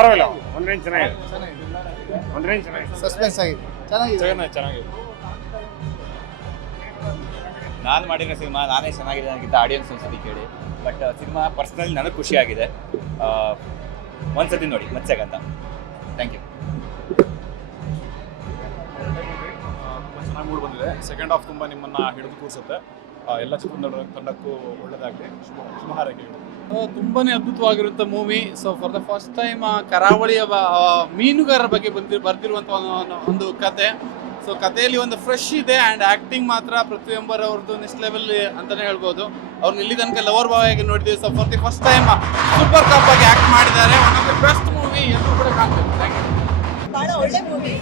ಪರವಾಗಿಲ್ಲ. ಒಂದು ರೇಂಜ್ ಚೆನ್ನಾಗಿದೆ. ಒಂದು ರೇಂಜ್ ಚೆನ್ನಾಗಿದೆ. ಸಸ್ಪೆನ್ಸ್ ಆಗಿದೆ. ಚೆನ್ನಾಗಿದೆ. ಚೆನ್ನಾಗಿದೆ ನಾನು ಮಾಡಿರೋ ಸಿನಿಮಾ ನಾನೇ ಚೆನ್ನಾಗಿದೆ ನನಗಿಂತ ಆಡಿಯನ್ಸ್ ಒಂದ್ಸತಿ ಕೇಳಿ. ಬಟ್ ಸಿನಿಮಾ ಪರ್ಸ್ನಲಿ ನನಗೆ ಖುಷಿಯಾಗಿದೆ. ಒಂದ್ಸತಿ ನೋಡಿ ಮತ್ಸ್ಯಗಂಧ ಥ್ಯಾಂಕ್ ಯು ತುಂಬ ಚೆನ್ನಾಗಿ ಮೂಡ್ ಬಂದಿದೆ. ಸೆಕೆಂಡ್ ಹಾಫ್ ತುಂಬ ನಿಮ್ಮನ್ನು ಹಿಡಿದು ಕೂರಿಸುತ್ತೆ. ಎಲ್ಲ ಚಿತ್ರತಂಡ ತಂಡಕ್ಕೂ ಒಳ್ಳೆಯದಾಗಲಿ ಶುಭ ಶುಭ ಹಾರೈಕೆಗಳು ತುಂಬಾನೇ ಅದ್ಭುತವಾಗಿರುವಂಥ movie. So for the first time ಕರಾವಳಿಯ ಮೀನುಗಾರರ ಬಗ್ಗೆ ಬಂದಿ ಒಂದು ಕತೆ. ಸೊ ಕಥೆಯಲ್ಲಿ ಒಂದು ಫ್ರೆಶ್ ಇದೆ ಆ್ಯಂಡ್ ಆ್ಯಕ್ಟಿಂಗ್ ಮಾತ್ರ ಪೃಥ್ವಿ ಎಂಬರ್ ಅವ್ರದ್ದು ನೆಕ್ಸ್ಟ್ ಲೆವೆಲ್ ಅಂತಲೇ ಹೇಳ್ಬೋದು. ಅವ್ರನ್ನ ಇಲ್ಲಿ ತನಕ ಲವರ್ ಬಾಯ್ ಆಗಿ ನೋಡಿದ್ದೀವಿ so for the first time super cop ಆಗಿ ಆ್ಯಕ್ಟ್ ಮಾಡಿದ್ದಾರೆ. One of the best movie ಎಲ್ಲರೂ ಕೂಡ ಕಾಣ್ತೇವೆ ಥ್ಯಾಂಕ್ ಯು ಬಹಳ ಒಳ್ಳೆ ಮೂವಿ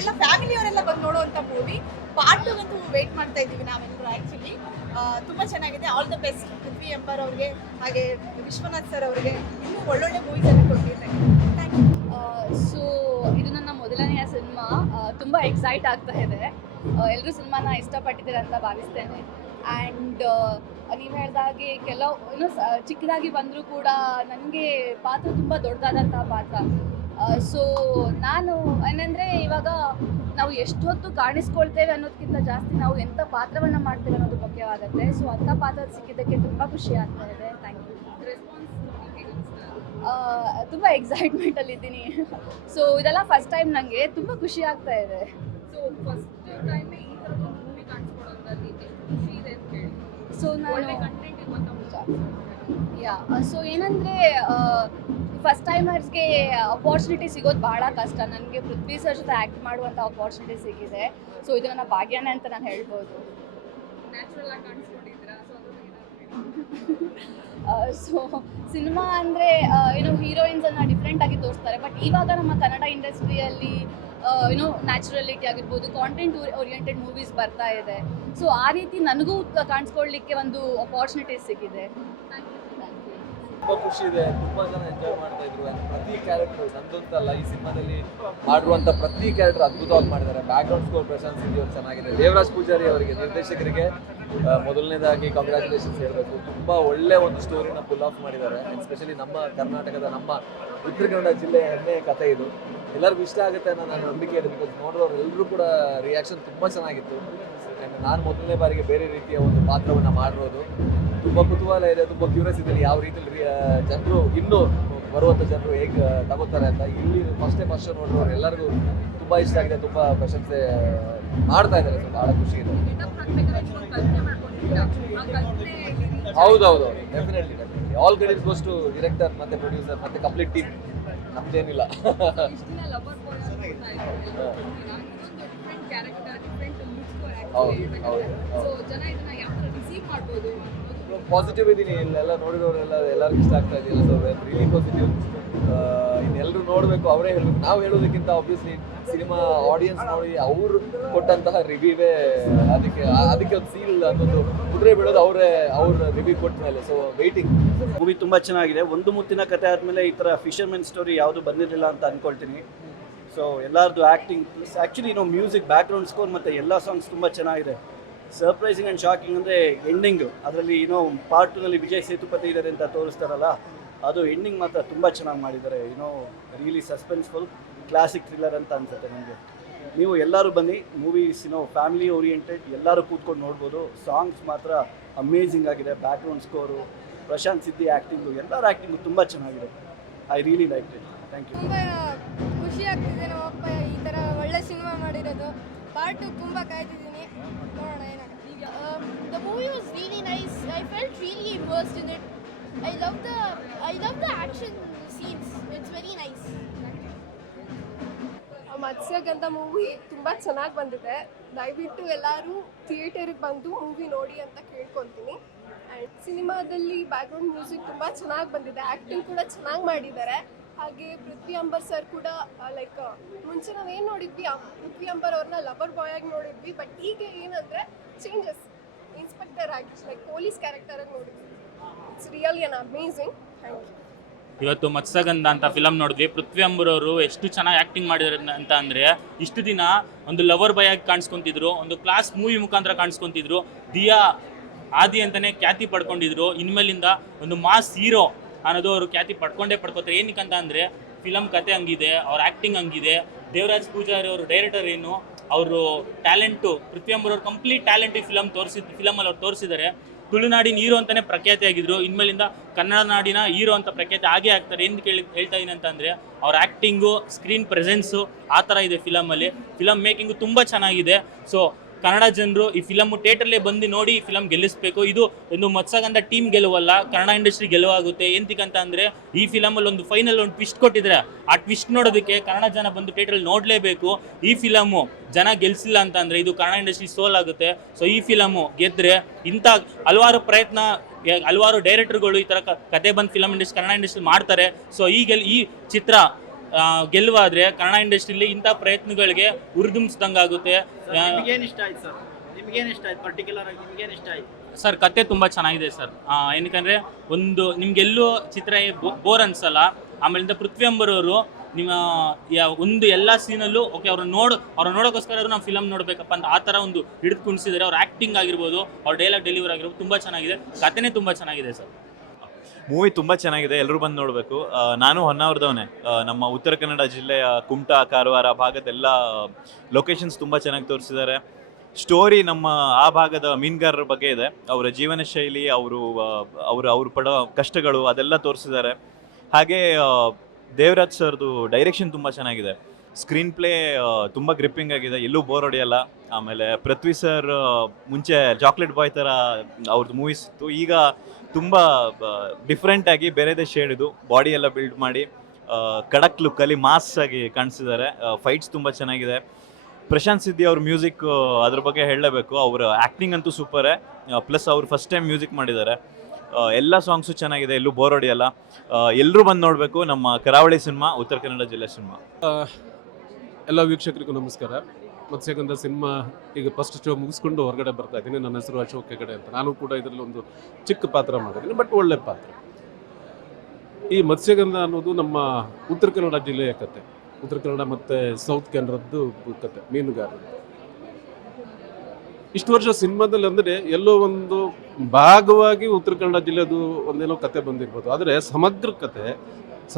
ಎಲ್ಲ ಫ್ಯಾಮಿಲಿಯವರೆಲ್ಲ ಬಂದು ನೋಡುವಂಥ ಮೂವಿ ಪಾರ್ಟ್ ಅಂತೂ ವೇಟ್ ಮಾಡ್ತಾ ಇದ್ದೀವಿ ನಾವೆಲ್ಲರೂ ಆ್ಯಕ್ಚುಲಿ ತುಂಬಾ ಚೆನ್ನಾಗಿದೆ. ಆಲ್ ದ ಬೆಸ್ಟ್ ಎಂಬರ್ ಅವ್ರಿಗೆ, ಹಾಗೆ ವಿಶ್ವನಾಥ್ ಸರ್ ಅವ್ರಿಗೆ ಇನ್ನೂ ಒಳ್ಳೊಳ್ಳೆ ಮೂವೀಸ್ ಎಲ್ಲ ಕೊಟ್ಟಿದ್ದಾರೆ. ಸೊ ಇದು ನನ್ನ ಮೊದಲನೆಯ ಸಿನಿಮಾ ತುಂಬ ಎಕ್ಸೈಟ್ ಆಗ್ತಾ ಇದೆ. ಎಲ್ಲರೂ ಸಿನಿಮಾನ ಇಷ್ಟಪಟ್ಟಿದ್ದೀರ ಅಂತ ಭಾವಿಸ್ತೇನೆ. ಆ್ಯಂಡ್ ನೀವು ಹೇಳ್ದಾಗೆ ಕೆಲವು ಚಿಕ್ಕದಾಗಿ ಬಂದರೂ ಕೂಡ ನನಗೆ ಪಾತ್ರ ತುಂಬ ದೊಡ್ಡದಾದಂತಹ ಪಾತ್ರ. ಸೊ ನಾನು ಏನಂದರೆ ಇವಾಗ ನಾವು ಎಷ್ಟು ಹೊತ್ತು ಕಾಣಿಸ್ಕೊಳ್ತೇವೆ ಅನ್ನೋದಕ್ಕಿಂತ ಜಾಸ್ತಿ ನಾವು ಎಂಥ ಪಾತ್ರವನ್ನು ಮಾಡ್ತೇವೆ ಅನ್ನೋದು ಮುಖ್ಯವಾಗುತ್ತೆ. ಸೊ ಅಂಥ ಪಾತ್ರ ಸಿಕ್ಕಿದ್ದಕ್ಕೆ ತುಂಬ ಖುಷಿ ಆಗ್ತಾ ಇದೆ ಥ್ಯಾಂಕ್ ಯು ತುಂಬ ಎಕ್ಸೈಟ್ಮೆಂಟಲ್ಲಿ ಇದ್ದೀನಿ. ಸೊ ಇದೆಲ್ಲ ಫಸ್ಟ್ ಟೈಮ್ ನನಗೆ ತುಂಬ ಖುಷಿ ಆಗ್ತಾ ಇದೆ ಸೊ ನಾನು ಯಾ ಸೊ ಏನಂದರೆ ಫಸ್ಟ್ ಟೈಮರ್ಸ್ಗೆ ಅಪಾರ್ಚುನಿಟಿ ಸಿಗೋದು ಬಹಳ ಕಷ್ಟ. ನನಗೆ ಪೃಥ್ವಿ ಸರ್ ಜೊತೆ ಆ್ಯಕ್ಟ್ ಮಾಡುವಂಥ ಅಪಾರ್ಚುನಿಟಿ ಸಿಕ್ಕಿದೆ ಸೊ ಇದು ನನ್ನ ಭಾಗ್ಯನೇ ಅಂತ ನಾನು ಹೇಳ್ಬೋದು. ನ್ಯಾಚುರಲ್ ಆಗಿ ಕಾಣಿಸ್ಕೊಂಡಿದ್ದೀರಾ? ಸೊ ಸಿನಿಮಾ ಅಂದರೆ ಏನೋ ಹೀರೋಯಿನ್ಸನ್ನು ಡಿಫ್ರೆಂಟಾಗಿ ತೋರಿಸ್ತಾರೆ. ಬಟ್ ಇವಾಗ ನಮ್ಮ ಕನ್ನಡ ಇಂಡಸ್ಟ್ರಿಯಲ್ಲಿ ಏನೋ ನ್ಯಾಚುರಲಿಟಿ ಆಗಿರ್ಬೋದು ಕಾಂಟೆಂಟ್ ಓರಿಯೆಂಟೆಡ್ ಮೂವೀಸ್ ಬರ್ತಾ ಇದೆ. ಸೊ ಆ ರೀತಿ ನನಗೂ ಕಾಣಿಸ್ಕೊಳ್ಳಿಕ್ಕೆ ಒಂದು ಅಪಾರ್ಚುನಿಟಿ ಸಿಕ್ಕಿದೆ ತುಂಬ ಖುಷಿ ಇದೆ. ತುಂಬ ಜನ ಎಂಜಾಯ್ ಮಾಡ್ತಾ ಇದ್ರು. ಪ್ರತಿ ಕ್ಯಾರೆಕ್ಟರ್ ನಂದೊಂತಲ್ಲ ಈ ಸಿನಿಮಾದಲ್ಲಿ ಮಾಡಿರುವಂಥ ಪ್ರತಿ ಕ್ಯಾರೆಕ್ಟರ್ ಅದ್ಭುತವಾಗಿ ಮಾಡಿದ್ದಾರೆ. ಬ್ಯಾಕ್ಗ್ರೌಂಡ್ ಸ್ಕೋರ್ ಪ್ರಶಾಂತ್ ಸಿಂಧಿ ಅವರು ಚೆನ್ನಾಗಿದೆ. ದೇವರಾಜ್ ಪೂಜಾರಿ ಅವರಿಗೆ, ನಿರ್ದೇಶಕರಿಗೆ ಮೊದಲನೇದಾಗಿ ಕಂಗ್ರ್ಯಾಚುಲೇಷನ್ಸ್ ಹೇಳಬೇಕು. ತುಂಬ ಒಳ್ಳೆ ಒಂದು ಸ್ಟೋರಿನ ಫುಲ್ ಆಫ್ ಮಾಡಿದ್ದಾರೆ. ಎಸ್ಪೆಷಲಿ ನಮ್ಮ ಕರ್ನಾಟಕದ ನಮ್ಮ ಉತ್ತರ ಕನ್ನಡ ಜಿಲ್ಲೆಯ ಹೆಮ್ಮೆಯ ಕಥೆ ಇದು. ಎಲ್ಲರಿಗೂ ಇಷ್ಟ ಆಗುತ್ತೆ ಅನ್ನೋ ನಾನು ನಂಬಿಕೆ ಇದೆ. ಬಿಕಾಸ್ ನೋಡೋರು ಎಲ್ಲರೂ ಕೂಡ ರಿಯಾಕ್ಷನ್ ತುಂಬ ಚೆನ್ನಾಗಿತ್ತು. ಆ್ಯಂಡ್ ನಾನು ಮೊದಲನೇ ಬಾರಿಗೆ ಬೇರೆ ರೀತಿಯ ಒಂದು ಪಾತ್ರವನ್ನು ಮಾಡಿರೋದು. ತುಂಬ ಕುತೂಹಲ ಇದೆ ತುಂಬ ಕ್ಯೂರಿಯಸ್ ಇದೆ ಯಾವ ರೀತಿಯಲ್ಲಿ ಜನರು ಇನ್ನೂ ಬರುವಂಥ ಜನರು ಹೇಗೆ ತಗೋತಾರೆ ಅಂತ. ಇಲ್ಲಿ ಫಸ್ಟೇ ಫಸ್ಟ್ ಶೋ ನೋಡಿರೋರು ಎಲ್ಲರಿಗೂ ತುಂಬ ಇಷ್ಟ ಆಗಿದೆ ತುಂಬ ಪ್ರಶಂಸೆ ಮಾಡ್ತಾ ಇದ್ದಾರೆ ಬಹಳ ಭಾಳ ಖುಷಿ ಇದೆ. ಹೌದೌದು definitely definitely all credit goes to director ಮತ್ತೆ ಪ್ರೊಡ್ಯೂಸರ್ ಮತ್ತೆ ಕಂಪ್ಲೀಟ್ ಟೀಮ್ ನಮ್ದೇನಿಲ್ಲ. ಹೌದು, ಹೌದು, ಪಾಸಿಟಿವ್ ಇದೀನಿ ಇಲ್ಲೆಲ್ಲ ನೋಡಿರೋರೆಲ್ಲ ಎಲ್ಲರಿಗೂ ಇಷ್ಟ ಆಗ್ತಾ ಇದೆಯಲ್ಲ ಸೊ ರಿಲಿ ಪಾಸಿಟಿವ್ ಇನ್ನೆಲ್ಲರೂ ನೋಡಬೇಕು, ಅವರೇ ಹೇಳಬೇಕು. ನಾವು ಹೇಳೋದಕ್ಕಿಂತ ಆಬ್ವಿಯಸ್ಲಿ ಸಿನಿಮಾ ಆಡಿಯನ್ಸ್ ನೋಡಿ ಅವರು ಕೊಟ್ಟಂತಹ ರಿವ್ಯೂವೇ ಅದಕ್ಕೆ ಅದಕ್ಕೆ ಒಂದು ಸೀಲ್ ಅನ್ನೋದು ಕುದುರೆ ಬೀಳೋದು ಅವರೇ, ಅವ್ರ ರಿವ್ಯೂ ಕೊಟ್ಟ ಮೇಲೆ ಸೊ ವೆಯ್ಟಿಂಗ್ ಮೂವಿ ತುಂಬ ಚೆನ್ನಾಗಿದೆ. ಒಂದು ಮುತ್ತಿನ ಕತೆ ಆದಮೇಲೆ ಈ ಥರ ಫಿಶರ್ಮೆನ್ ಸ್ಟೋರಿ ಯಾವುದು ಬಂದಿರಲಿಲ್ಲ ಅಂತ ಅಂದ್ಕೊಳ್ತೀನಿ ಸೊ ಎಲ್ಲರದ್ದು ಆ್ಯಕ್ಟಿಂಗ್ ಪ್ಲಸ್ ಆ್ಯಕ್ಚುಲಿ ನಾವು ಮ್ಯೂಸಿಕ್ ಬ್ಯಾಕ್ಗ್ರೌಂಡ್ ಸ್ಕೋರ್ ಮತ್ತು ಎಲ್ಲ ಸಾಂಗ್ಸ್ ತುಂಬ ಚೆನ್ನಾಗಿದೆ. ಸರ್ಪ್ರೈಸಿಂಗ್ ಆ್ಯಂಡ್ ಶಾಕಿಂಗ್ ಅಂದರೆ ಎಂಡಿಂಗು ಅದರಲ್ಲಿ ಏನೋ ಪಾರ್ಟ್ ಟೂನಲ್ಲಿ ವಿಜಯ್ ಸೇತುಪತಿ ಇದ್ದಾರೆ ಅಂತ ತೋರಿಸ್ತಾರಲ್ಲ, ಅದು ಎಂಡಿಂಗ್ ಮಾತ್ರ ತುಂಬ ಚೆನ್ನಾಗಿ ಮಾಡಿದ್ದಾರೆ. ಏನೋ ರಿಯಲಿ ಸಸ್ಪೆನ್ಸ್ಫುಲ್ ಕ್ಲಾಸಿಕ್ ಥ್ರಿಲ್ಲರ್ ಅಂತ ಅನ್ಸುತ್ತೆ ನನಗೆ ನೀವು ಎಲ್ಲರೂ ಬನ್ನಿ ಮೂವೀಸ್ ಏನೋ ಫ್ಯಾಮಿಲಿ ಓರಿಯೆಂಟೆಡ್ ಎಲ್ಲರೂ ಕೂತ್ಕೊಂಡು ನೋಡ್ಬೋದು. ಸಾಂಗ್ಸ್ ಮಾತ್ರ ಅಮೇಝಿಂಗ್ ಆಗಿದೆ. Background score Prashanth Siddi acting ಎಲ್ಲರ ಆ್ಯಕ್ಟಿಂಗು ತುಂಬ ಚೆನ್ನಾಗಿದೆ. I really like it thank you ಖುಷಿ ಆಗ್ತಿದೆ ಈ ಥರ ಒಳ್ಳೆ ಸಿನಿಮಾ ಮಾಡಿರೋದು. ಪಾರ್ಟು ತುಂಬ ಕಾಯ್ತಿದ್ದೀನಿ. ನೋಡೋಣ. Immersed in it. I love the, I love the action scenes. It's very nice. ಅಂತ ಮೂವಿ ತುಂಬ ಚೆನ್ನಾಗಿ ಬಂದಿದೆ. ದಯವಿಟ್ಟು ಎಲ್ಲರೂ ಥಿಯೇಟರಿಗೆ ಬಂದು ಮೂವಿ ನೋಡಿ ಅಂತ ಕೇಳ್ಕೊತೀನಿ. ಆ್ಯಂಡ್ ಸಿನಿಮಾದಲ್ಲಿ ಬ್ಯಾಕ್ಗ್ರೌಂಡ್ ಮ್ಯೂಸಿಕ್ ತುಂಬ ಚೆನ್ನಾಗಿ ಬಂದಿದೆ. ಆ್ಯಕ್ಟಿಂಗ್ ಕೂಡ ಚೆನ್ನಾಗಿ ಮಾಡಿದ್ದಾರೆ. ಹಾಗೆ ಪೃಥ್ವಿ ಅಂಬರ್ ಸರ್ ಕೂಡ ಲೈಕ್ ಮುಂಚೆ ನಾವು ಏನು ನೋಡಿದ್ವಿ? ಪೃಥ್ವಿ ಅಂಬರ್ ಅವ್ರನ್ನ ಲವರ್ ಬಾಯ್ ಆಗಿ ನೋಡಿದ್ವಿ. ಬಟ್ ಈಗ ಏನಂದರೆ ಚೇಂಜಸ್ ಇನ್ಸ್ಪೆಕ್ಟರ್ ಆಗಿ ಲೈಕ್ ಪೊಲೀಸ್ ಕ್ಯಾರೆಕ್ಟರಾಗಿ ನೋಡಿದ್ವಿ. It's really an amazing thank you ಇವತ್ತು ಮತ್ಸಗಂಧ ಅಂತ ಫಿಲಮ್ ನೋಡಿದ್ವಿ. ಪೃಥ್ವಿ ಅಂಬರವರು ಎಷ್ಟು ಚೆನ್ನಾಗಿ ಆಕ್ಟಿಂಗ್ ಮಾಡಿದ್ರು ಅಂತ ಅಂದ್ರೆ ಇಷ್ಟು ದಿನ ಒಂದು ಲವರ್ ಬಾಯ್ ಆಗಿ ಕಾಣಿಸ್ಕೊಂತಿದ್ರು, ಒಂದು ಕ್ಲಾಸ್ ಮೂವಿ ಮುಖಾಂತರ ಕಾಣಿಸ್ಕೊಂತಿದ್ರು. ದಿಯಾ, ಆದಿ ಅಂತಾನೆ ಖ್ಯಾತಿ ಪಡ್ಕೊಂಡಿದ್ರು. ಇನ್ಮೇಲಿಂದ ಒಂದು ಮಾಸ್ ಹೀರೋ ಅನ್ನೋದು ಅವರು ಖ್ಯಾತಿ ಪಡ್ಕೊಂಡೇ ಪಡ್ಕೋತಾರೆ. ಏನಕ್ಕಂತ ಅಂದ್ರೆ ಫಿಲಮ್ ಕತೆ ಹಂಗಿದೆ, ಅವ್ರ ಆಕ್ಟಿಂಗ್ ಹಂಗಿದೆ. ದೇವರಾಜ್ ಪೂಜಾರಿ ಅವರು ಡೈರೆಕ್ಟರ್ ಏನು, ಅವರು ಟ್ಯಾಲೆಂಟು ಪೃಥ್ವಿ ಅಂಬರವ್ರು ಕಂಪ್ಲೀಟ್ ಟ್ಯಾಲೆಂಟ್ ಈ ಫಿಲಮ್ ತೋರಿಸಿದ್ ಫಿಲಮಲ್ಲಿ ಅವ್ರು ತೋರಿಸಿದ್ದಾರೆ. ತುಳುನಾಡಿನ ಹೀರೋ ಅಂತಾನೆ ಪ್ರಖ್ಯಾತಿಯಾಗಿದ್ರು ಇನ್ಮೇಲಿಂದ ಕನ್ನಡ ನಾಡಿನ ಹೀರೋ ಅಂತ ಪ್ರಖ್ಯಾತಿ ಆಗೇ ಆಗ್ತಾರೆ. ಎಂದು ಕೇಳಿ ಹೇಳ್ತಾ ಇದೀನಿ ಅಂತಂದರೆ ಅವ್ರ ಆ್ಯಕ್ಟಿಂಗು ಸ್ಕ್ರೀನ್ ಪ್ರೆಸೆನ್ಸು ಆ ಥರ ಇದೆ ಫಿಲಮಲ್ಲಿ ಫಿಲಮ್ ಮೇಕಿಂಗು ತುಂಬ ಚೆನ್ನಾಗಿದೆ. ಸೊ ಕನ್ನಡ ಜನರು ಈ ಫಿಲಮ್ ಥಿಯೇಟರ್ಲೇ ಬಂದು ನೋಡಿ ಈ ಫಿಲಮ್ ಗೆಲ್ಲಿಸಬೇಕು. ಇದು ಒಂದು ಮತ್ಸಗಂಧ ಟೀಮ್ ಗೆಲುವಲ್ಲ, ಕನ್ನಡ ಇಂಡಸ್ಟ್ರಿ ಗೆಲುವಾಗುತ್ತೆ. ಎಂತಿಕಂತ ಅಂದರೆ ಈ ಫಿಲಮಲ್ಲಿ ಒಂದು ಫೈನಲ್ ಒಂದು ಟ್ವಿಸ್ಟ್ ಕೊಟ್ಟಿದ್ರೆ, ಆ ಟ್ವಿಸ್ಟ್ ನೋಡೋದಕ್ಕೆ ಕನ್ನಡ ಜನ ಬಂದು ಥಿಯೇಟ್ರಲ್ಲಿ ನೋಡಲೇಬೇಕು. ಈ ಫಿಲಮು ಜನ ಗೆಲ್ಸಿಲ್ಲ ಅಂತ ಅಂದರೆ ಇದು ಕನ್ನಡ ಇಂಡಸ್ಟ್ರಿ ಸೋಲ್ ಆಗುತ್ತೆ. ಸೊ ಈ ಫಿಲಮು ಗೆದ್ದರೆ ಇಂಥ ಹಲವಾರು ಪ್ರಯತ್ನ, ಹಲವಾರು ಡೈರೆಕ್ಟರ್ಗಳು ಈ ಥರ ಕತೆ ಬಂದು ಫಿಲಮ್ ಇಂಡಸ್ಟ್ರಿ ಕನ್ನಡ ಇಂಡಸ್ಟ್ರಿ ಮಾಡ್ತಾರೆ. ಸೊ ಈ ಗೆಲ್, ಈ ಚಿತ್ರ ಗೆಲುವಾದ್ರೆ ಕನ್ನಡ ಇಂಡಸ್ಟ್ರಿಲಿ ಇಂಥ ಪ್ರಯತ್ನಗಳಿಗೆ ಉರಿದುಂಬಿಸ್ದಂಗಾಗುತ್ತೆ ಇಷ್ಟ ಆಯ್ತು ಸರ್? ನಿಮಗೇನು ಇಷ್ಟ ಆಯ್ತು ಪರ್ಟಿಕ್ಯುಲರ್ ಆಗಿ ನಿಮಗೇನು ಇಷ್ಟ ಆಯ್ತು? ಸರ್ ಕತೆ ತುಂಬ ಚೆನ್ನಾಗಿದೆ ಸರ್. ಏನಕ್ಕಂದ್ರೆ ಒಂದು ನಿಮ್ಗೆಲ್ಲೂ ಚಿತ್ರ ಬೋರ್ ಅನ್ಸಲ್ಲ ಆಮೇಲಿಂದ ಪೃಥ್ವಿ ಅಂಬರವರು ನಿಮ್ಮ ಒಂದು ಎಲ್ಲ ಸೀನಲ್ಲೂ ಓಕೆ ಅವ್ರನ್ನ ನೋಡು ಅವ್ರನ್ನ ನೋಡೋಕ್ಕೋಸ್ಕರ ನಾವು ಫಿಲಮ್ ನೋಡಬೇಕಪ್ಪ ಅಂತ ಆ ಥರ ಒಂದು ಹಿಡಿದು ಕುಣಿಸಿದ್ದಾರೆ ಅವ್ರ ಆ್ಯಕ್ಟಿಂಗ್ ಆಗಿರ್ಬೋದು ಅವ್ರ ಡೈಲಾಗ್ ಡೆಲಿವರ್ ಆಗಿರ್ಬೋದು ತುಂಬ ಚೆನ್ನಾಗಿದೆ. ಕತೆನೇ ತುಂಬ ಚೆನ್ನಾಗಿದೆ ಸರ್. ಮೂವಿ ತುಂಬ ಚೆನ್ನಾಗಿದೆ ಎಲ್ಲರೂ ಬಂದು ನೋಡಬೇಕು. ನಾನು ಹೊನ್ನಾವರದವನೇ. ನಮ್ಮ ಉತ್ತರ ಕನ್ನಡ ಜಿಲ್ಲೆಯ ಕುಮಟಾ, ಕಾರವಾರ ಭಾಗದೆಲ್ಲ ಲೊಕೇಶನ್ಸ್ ತುಂಬ ಚೆನ್ನಾಗಿ ತೋರಿಸಿದ್ದಾರೆ. ಸ್ಟೋರಿ ನಮ್ಮ ಆ ಭಾಗದ ಮೀನುಗಾರರ ಬಗ್ಗೆ ಇದೆ. ಅವರ ಜೀವನ ಶೈಲಿ, ಅವರು ಅವರು ಅವರು ಪಡೋ ಕಷ್ಟಗಳು ಅದೆಲ್ಲ ತೋರಿಸಿದ್ದಾರೆ. ಹಾಗೆ ದೇವರಾಜ್ ಸರ್ದು ಡೈರೆಕ್ಷನ್ ತುಂಬ ಚೆನ್ನಾಗಿದೆ. ಸ್ಕ್ರೀನ್ ಪ್ಲೇ ತುಂಬ ಗ್ರಿಪ್ಪಿಂಗ್ ಆಗಿದೆ. ಎಲ್ಲೂ ಬೋರ್ ಹೊಡೆಯಲ್ಲ. ಆಮೇಲೆ ಪೃಥ್ವಿ ಸರ್ ಮುಂಚೆ ಚಾಕ್ಲೇಟ್ ಬಾಯ್ ಥರ ಅವ್ರದ್ದು ಮೂವೀಸ್ ಇತ್ತು. ಈಗ ತುಂಬ ಡಿಫ್ರೆಂಟ್ ಆಗಿ ಬೇರೆದೇ ಶೇಡ್ ಇದು. ಬಾಡಿ ಎಲ್ಲ ಬಿಲ್ಡ್ ಮಾಡಿ ಕಡಕ್ ಲುಕ್ಕಲ್ಲಿ ಮಾಸ್ ಆಗಿ ಕಾಣಿಸಿದ್ದಾರೆ. ಫೈಟ್ಸ್ ತುಂಬ ಚೆನ್ನಾಗಿದೆ. ಪ್ರಶಾಂತ್ ಸಿದ್ದಿ ಅವ್ರ ಮ್ಯೂಸಿಕ್ ಅದ್ರ ಬಗ್ಗೆ ಹೇಳಲೇಬೇಕು. ಅವರ ಆ್ಯಕ್ಟಿಂಗ್ ಅಂತೂ ಸೂಪರೇ ಪ್ಲಸ್ ಅವ್ರು ಫಸ್ಟ್ ಟೈಮ್ ಮ್ಯೂಸಿಕ್ ಮಾಡಿದ್ದಾರೆ. ಎಲ್ಲ ಸಾಂಗ್ಸು ಚೆನ್ನಾಗಿದೆ. ಎಲ್ಲೂ ಬೋರ್ ಹೊಡೆಯಲ್ಲ. ಎಲ್ಲರೂ ಬಂದು ನೋಡಬೇಕು. ನಮ್ಮ ಕರಾವಳಿ ಸಿನಿಮಾ ಉತ್ತರ ಕನ್ನಡ ಜಿಲ್ಲೆ ಸಿನಿಮಾ ಎಲ್ಲ ವೀಕ್ಷಕರಿಗೂ ನಮಸ್ಕಾರ. ಮತ್ಸ್ಯಗಂಧ ಸಿನಿಮಾ ಈಗ ಫಸ್ಟ್ ಶೋ ಮುಗಿಸ್ಕೊಂಡು ಹೊರಗಡೆ ಬರ್ತಾ ಇದ್ದೀನಿ. ನನ್ನ ಹೆಸರು ಅಶೋಕ್ ಹೆಗಡೆ ಅಂತ. ನಾನು ಕೂಡ ಇದರಲ್ಲಿ ಒಂದು ಚಿಕ್ಕ ಪಾತ್ರ ಮಾಡಿದ್ದೀನಿ ಬಟ್ ಒಳ್ಳೆ ಪಾತ್ರ. ಈ ಮತ್ಸ್ಯಗಂಧ ಅನ್ನೋದು ನಮ್ಮ ಉತ್ತರ ಕನ್ನಡ ಜಿಲ್ಲೆಯ ಕತೆ. ಉತ್ತರ ಕನ್ನಡ ಮತ್ತು ಸೌತ್ ಕನ್ನಡದ್ದು ಕತೆ ಮೀನುಗಾರರು ಇಷ್ಟು ವರ್ಷ ಸಿನಿಮಾದಲ್ಲಿ ಅಂದರೆ ಎಲ್ಲೋ ಒಂದು ಭಾಗವಾಗಿ ಉತ್ತರ ಕನ್ನಡ ಜಿಲ್ಲೆದು ಒಂದೇನೋ ಕತೆ ಬಂದಿರ್ಬೋದು. ಆದರೆ ಸಮಗ್ರ ಕತೆ,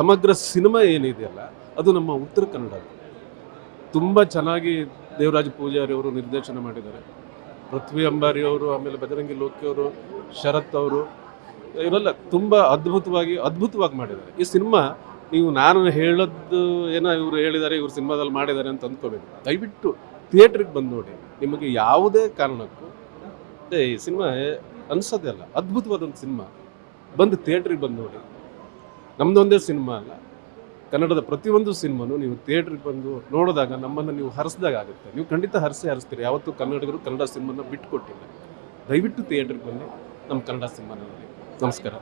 ಸಮಗ್ರ ಸಿನಿಮಾ ಏನಿದೆಯಲ್ಲ, ಅದು ನಮ್ಮ ಉತ್ತರ ಕನ್ನಡ ತುಂಬ ಚೆನ್ನಾಗಿ ದೇವರಾಜ ಪೂಜಾರಿ ಅವರು ನಿರ್ದೇಶನ ಮಾಡಿದ್ದಾರೆ. ಪೃಥ್ವಿ ಅಂಬಾರಿ ಅವರು, ಆಮೇಲೆ ಬಜರಂಗಿ ಲೋಕಿಯವರು ಶರತ್ ಅವರು, ಇವರೆಲ್ಲ ತುಂಬ ಅದ್ಭುತವಾಗಿ ಅದ್ಭುತವಾಗಿ ಮಾಡಿದ್ದಾರೆ. ಈ ಸಿನಿಮಾ, ನೀವು ನಾನು ಹೇಳೋದು ಏನೋ ಇವರು ಹೇಳಿದ್ದಾರೆ, ಇವರು ಸಿನಿಮಾದಲ್ಲಿ ಮಾಡಿದ್ದಾರೆ ಅಂತ ಅಂದ್ಕೋಬೇಕು ದಯವಿಟ್ಟು ಥಿಯೇಟ್ರಿಗೆ ಬಂದು ನೋಡಿ. ನಿಮಗೆ ಯಾವುದೇ ಕಾರಣಕ್ಕೂ ಈ ಸಿನಿಮಾ ಅನ್ಸೋದೇ ಅಲ್ಲ. ಅದ್ಭುತವಾದೊಂದು ಸಿನಿಮಾ. ಬಂದು ಥಿಯೇಟ್ರಿಗೆ ಬಂದು ನೋಡಿ. ನಮ್ಮದೊಂದೇ ಸಿನಿಮಾ ಅಲ್ಲ. ಕನ್ನಡದ ಪ್ರತಿಯೊಂದು ಸಿನಿಮಾನು ನೀವು ಥಿಯೇಟ್ರಿಗೆ ಬಂದು ನೋಡಿದಾಗ ನಮ್ಮನ್ನು ನೀವು ಹರಿಸಿದಾಗ ಆಗುತ್ತೆ. ನೀವು ಖಂಡಿತ ಹರಿಸೇ ಹರಿಸ್ತೀರಿ. ಯಾವತ್ತೂ ಕನ್ನಡಿಗರು ಕನ್ನಡ ಸಿನಿಮಾನ ಬಿಟ್ಟುಕೊಟ್ಟಿಲ್ಲ ದಯವಿಟ್ಟು ಥಿಯೇಟ್ರಿಗೆ ಬನ್ನಿ. ನಮ್ಮ ಕನ್ನಡ ಸಿನಿಮಾನ ನೋಡಿ. ನಮಸ್ಕಾರ.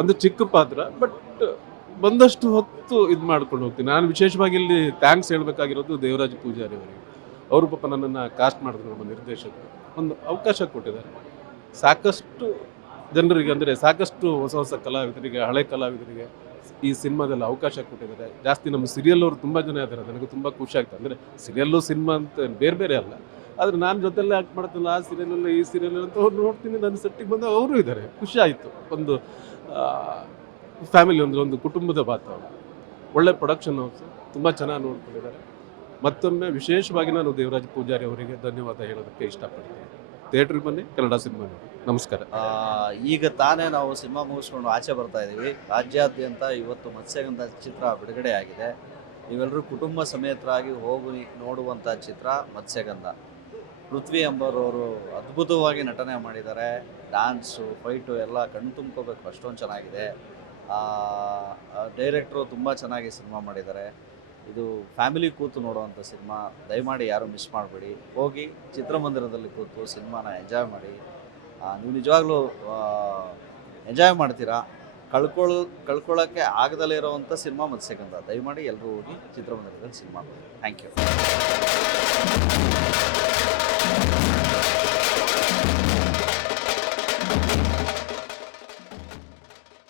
ಒಂದು ಚಿಕ್ಕ ಪಾತ್ರ, ಬಟ್ ಬಂದಷ್ಟು ಹೊತ್ತು ಇದು ಮಾಡ್ಕೊಂಡು ಹೋಗ್ತೀನಿ. ನಾನು ವಿಶೇಷವಾಗಿ ಇಲ್ಲಿ ಥ್ಯಾಂಕ್ಸ್ ಹೇಳಬೇಕಾಗಿರೋದು ದೇವರಾಜ್ ಪೂಜಾರಿ ಅವರಿಗೆ. ಅವರು ಪಾಪ ನನ್ನನ್ನು ಕಾಸ್ಟ್ ಮಾಡಿದ್ರು ನಮ್ಮ ನಿರ್ದೇಶಕರು. ಒಂದು ಅವಕಾಶ ಕೊಟ್ಟಿದ್ದಾರೆ. ಸಾಕಷ್ಟು ಜನರಿಗೆ ಅಂದರೆ ಸಾಕಷ್ಟು ಹೊಸ ಹೊಸ ಕಲಾವಿದರಿಗೆ, ಹಳೆ ಕಲಾವಿದರಿಗೆ ಈ ಸಿನಿಮಾದಲ್ಲಿ ಅವಕಾಶ ಕೊಟ್ಟಿದ್ದಾರೆ. ಜಾಸ್ತಿ ನಮ್ಮ ಸೀರಿಯಲ್ ಅವರು ತುಂಬ ಜನ ಇದ್ದಾರೆ. ನನಗೆ ತುಂಬ ಖುಷಿ ಆಗ್ತದೆ. ಅಂದರೆ ಸೀರಿಯಲ್ಲು ಸಿನಿಮಾ ಅಂತ ಬೇರೆ ಬೇರೆ ಅಲ್ಲ. ಆದರೆ ನಾನು ಜೊತೆಲ್ಲೇ ಆ್ಯಕ್ಟ್ ಮಾಡ್ತಿಲ್ಲ ಆ ಸೀರಿಯಲ್ ಈ ಸೀರಿಯಲ್ ಅಂತ ಅವ್ರು ನೋಡ್ತೀನಿ. ನನ್ನ ಸೆಟ್ಟಿಗೆ ಬಂದು ಅವರು ಇದ್ದಾರೆ. ಖುಷಿ ಆಯಿತು. ಒಂದು ಫ್ಯಾಮಿಲಿ ಅಂದರೆ ಒಂದು ಕುಟುಂಬದ ವಾತಾವರಣ. ಒಳ್ಳೆ ಪ್ರೊಡಕ್ಷನ್ ಹೌಸ್ ತುಂಬ ಚೆನ್ನಾಗಿ ನೋಡ್ಕೊಂಡಿದ್ದಾರೆ. ಮತ್ತೊಮ್ಮೆ ವಿಶೇಷವಾಗಿ ನಾನು ದೇವರಾಜ್ ಪೂಜಾರಿ ಅವರಿಗೆ ಧನ್ಯವಾದ ಹೇಳೋದಕ್ಕೆ ಇಷ್ಟಪಡ್ತೀನಿ. ಥಿಯೇಟ್ರಿಗೆ ಬನ್ನಿ. ಕನ್ನಡ ಸಿನಿಮಾ ನಮಸ್ಕಾರ. ಈಗ ತಾನೇ ನಾವು ಸಿನಿಮಾ ಮುಗಿಸ್ಕೊಂಡು ಆಚೆ ಬರ್ತಾ ಇದ್ದೀವಿ ರಾಜ್ಯಾದ್ಯಂತ ಇವತ್ತು ಮತ್ಸ್ಯಗಂಧ ಚಿತ್ರ ಬಿಡುಗಡೆ ಆಗಿದೆ ಇವೆಲ್ಲರೂ ಕುಟುಂಬ ಸಮೇತರಾಗಿ ಹೋಗಿ ನೋಡುವಂಥ ಚಿತ್ರ ಮತ್ಸ್ಯಗಂಧ. ಪೃಥ್ವಿ ಎಂಬರವರು ಅದ್ಭುತವಾಗಿ ನಟನೆ ಮಾಡಿದ್ದಾರೆ. ಡ್ಯಾನ್ಸು, ಫೈಟು ಎಲ್ಲ ಕಣ್ಣು ತುಂಬ್ಕೋಬೇಕು, ಅಷ್ಟೊಂದು ಚೆನ್ನಾಗಿದೆ. ಡೈರೆಕ್ಟ್ರು ತುಂಬ ಚೆನ್ನಾಗಿ ಸಿನಿಮಾ ಮಾಡಿದ್ದಾರೆ. ಇದು ಫ್ಯಾಮಿಲಿ ಕೂತು ನೋಡುವಂಥ ಸಿನಿಮಾ. ದಯಮಾಡಿ ಯಾರು ಮಿಸ್ ಮಾಡಬೇಡಿ. ಹೋಗಿ ಚಿತ್ರಮಂದಿರದಲ್ಲಿ ಕೂತು ಸಿನಿಮಾನ ಎಂಜಾಯ್ ಮಾಡಿ. ನೀವು ನಿಜವಾಗ್ಲೂ ಎಂಜಾಯ್ ಮಾಡ್ತೀರಾ? ಕಳ್ಕೊಳ್ಳೋ ಕಳ್ಕೊಳ್ಳೋಕ್ಕೆ ಆಗದಲ್ಲೇ ಇರೋವಂಥ ಸಿನಿಮಾ ಮತ್ಸ್ಯಗಂಧ. ದಯಮಾಡಿ ಎಲ್ಲರೂ ಹೋಗಿ ಚಿತ್ರಮಂದಿರದಲ್ಲಿ ಸಿನಿಮಾ ನೋಡಿ. Thank you